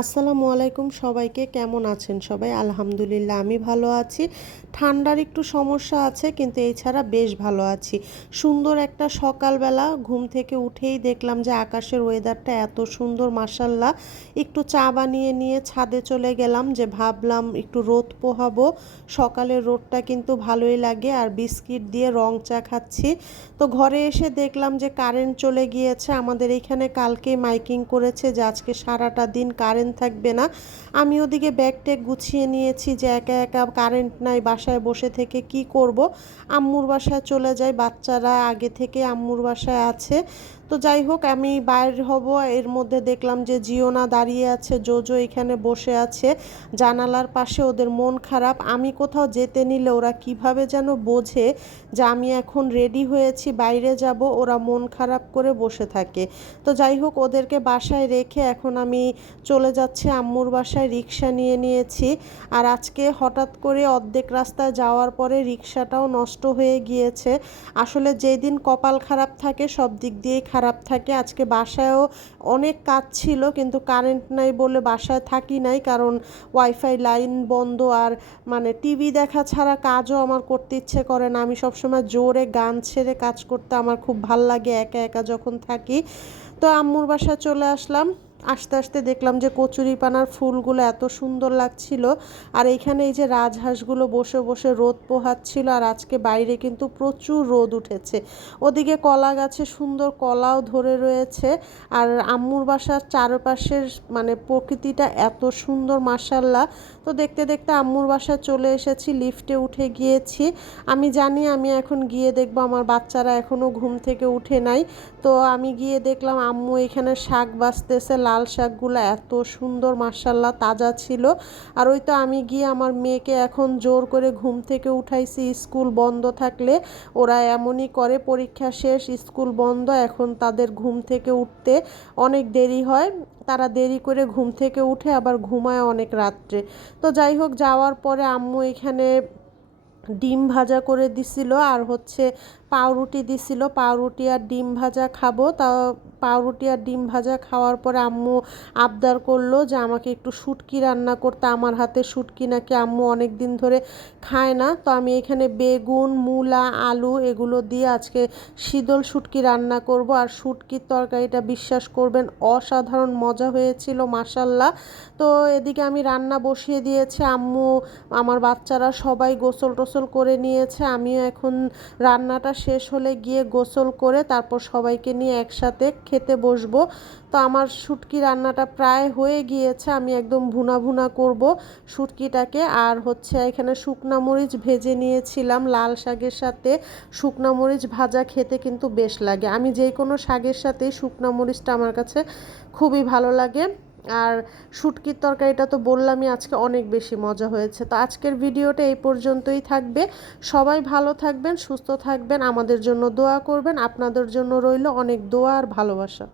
আসসালামু আলাইকুম সবাইকে, কেমন আছেন সবাই? আলহামদুলিল্লাহ আমি ভালো আছি। ঠান্ডার একটু সমস্যা আছে, কিন্তু এছাড়া বেশ ভালো আছি। সুন্দর একটা সকালবেলা ঘুম থেকে উঠেই দেখলাম যে আকাশের ওয়েদারটা এত সুন্দর, মাশাল্লাহ। একটু চা বানিয়ে নিয়ে ছাদে চলে গেলাম, যে ভাবলাম একটু রোদ পোহাবো। সকালের রোদটা কিন্তু ভালোই লাগে, আর বিস্কিট দিয়ে রং চা খাচ্ছি। তো ঘরে এসে দেখলাম যে কারেন্ট চলে গিয়েছে। আমাদের এখানে কালকেই মাইকিং করেছে যে আজকে সারাটা দিন কারেন্ট থাকবে না। আমি ওদিকে ব্যাগ ট্যাগ গুছিয়ে নিয়েছি, যে একা একা কারেন্ট নাই, বাসায় বসে থেকে কি করব। আম্মুর বাসায় চলে যাই, বাচ্চারা আগে থেকে আম্মুর বাসায় আছে। তো যাই হোক, আমি বাইর হব, এর মধ্যে দেখলাম যে জিওনা দাঁড়িয়ে আছে, জোজো এখানে বসে আছে জানালার পাশে। ওদের মন খারাপ, আমি কোথাও যেতে নিলে ওরা কিভাবে যেন বোঝে যে আমি এখন রেডি হয়েছি, বাইরে যাব, ওরা মন খারাপ করে বসে থাকে। তো যাই হোক, ওদেরকে বাসায় রেখে এখন আমি চলে যাচ্ছি আম্মুর বাসায়। রিক্সা নিয়ে নিয়েছি, আর আজকে হঠাৎ করে অর্ধেক রাস্তায় যাওয়ার পরে রিক্সাটাও নষ্ট হয়ে গিয়েছে। আসলে যেদিন কপাল খারাপ থাকে সব দিক দিয়েই খারাপ থাকে। আজকে বাসায়ও অনেক কাজ ছিল, কিন্তু কারেন্ট নাই বলে বাসায় থাকি নাই, কারণ ওয়াইফাই লাইন বন্ধ। আর মানে টিভি দেখা ছাড়া কাজও আমার করতে ইচ্ছে করে না। আমি সবসময় জোরে গান ছেড়ে কাজ করতে আমার খুব ভাল লাগে একা একা যখন থাকি। তো আম্মুর বাসায় চলে আসলাম। আস্তে আস্তে দেখলাম যে কচুরিপানার ফুলগুলো এত সুন্দর লাগছিল। আর এইখানে এই যে রাজহাঁসগুলো বসে বসে রোদ পোহাচ্ছিল। আর আজকে বাইরে কিন্তু প্রচুর রোদ উঠেছে। ওদিকে কলা গাছে সুন্দর কলাও ধরে রয়েছে। আর আম্মুর বাসার চারপাশের মানে প্রকৃতিটা এত সুন্দর, মাশাল্লাহ। তো দেখতে দেখতে আম্মুর বাসায় চলে এসেছি, লিফটে উঠে গিয়েছি। আমি জানি আমি এখন গিয়ে দেখবো আমার বাচ্চারা এখনও ঘুম থেকে উঠে নাই। তো আমি গিয়ে দেখলাম আম্মু এখানে শাক বাছতেছে। লাল শাকগুলো এত সুন্দর, মাশাল্লাহ, তাজা ছিল। আর ওই তো আমি গিয়ে আমার মেয়েকে এখন জোর করে ঘুম থেকে উঠাইছি। স্কুল বন্ধ থাকলে ওরা এমনই করে, পরীক্ষা শেষ, স্কুল বন্ধ, এখন তাদের ঘুম থেকে উঠতে অনেক দেরি হয়। তারা দেরি করে ঘুম থেকে উঠে আবার ঘুমায় অনেক রাত্রে। তো যাই হোক, যাওয়ার পরে আম্মু এখানে ডিম ভাজা করে দিছিল, আর হচ্ছে পাউরুটি দিছিল। পাউরুটি আর ডিম ভাজা খাবো। তা পাউরুটি আর ডিম ভাজা খাওয়ার পরে আম্মু আবদার করলো যে আমাকে একটু শুটকি রান্না করতে। আমার হাতে শুটকি নাকি আম্মু অনেক দিন ধরে খায় না। তো আমি এখানে বেগুন, মূলা, আলু এগুলো দিয়ে আজকে শীতল শুটকি রান্না করব। আর শুটকির তরকারিটা বিশ্বাস করবেন অসাধারণ মজা হয়েছিল, মাশাল্লাহ। তো এদিকে আমি রান্না বসিয়ে দিয়েছি। আম্মু, আমার বাচ্চারা সবাই গোসল টোসল করে নিয়েছে। আমিও এখন রান্নাটা শেষ হলে গিয়ে গোসল করে তারপর সবাইকে নিয়ে একসাথে খেতে বসবো। তো আমার শুটকি রান্নাটা প্রায় হয়ে গিয়েছে। আমি একদম ভুনা ভুনা করব শুটকিটাকে। আর হচ্ছে এখানে শুকনা মরিচ ভেজে নিয়েছিলাম। লাল শাকের সাথে শুকনা মরিচ ভাজা খেতে কিন্তু বেশ লাগে। আমি যে কোনো শাকের সাথেই শুকনা মরিচটা আমার কাছে খুবই ভালো লাগে। আর শুটকির তরকারিটা তো বললামই আজকে অনেক বেশি মজা হয়েছে। তো আজকের ভিডিওটা এই পর্যন্তই থাকবে। সবাই ভালো থাকবেন, সুস্থ থাকবেন, আমাদের জন্য দোয়া করবেন। আপনাদের জন্য রইল অনেক দোয়া আর ভালোবাসা।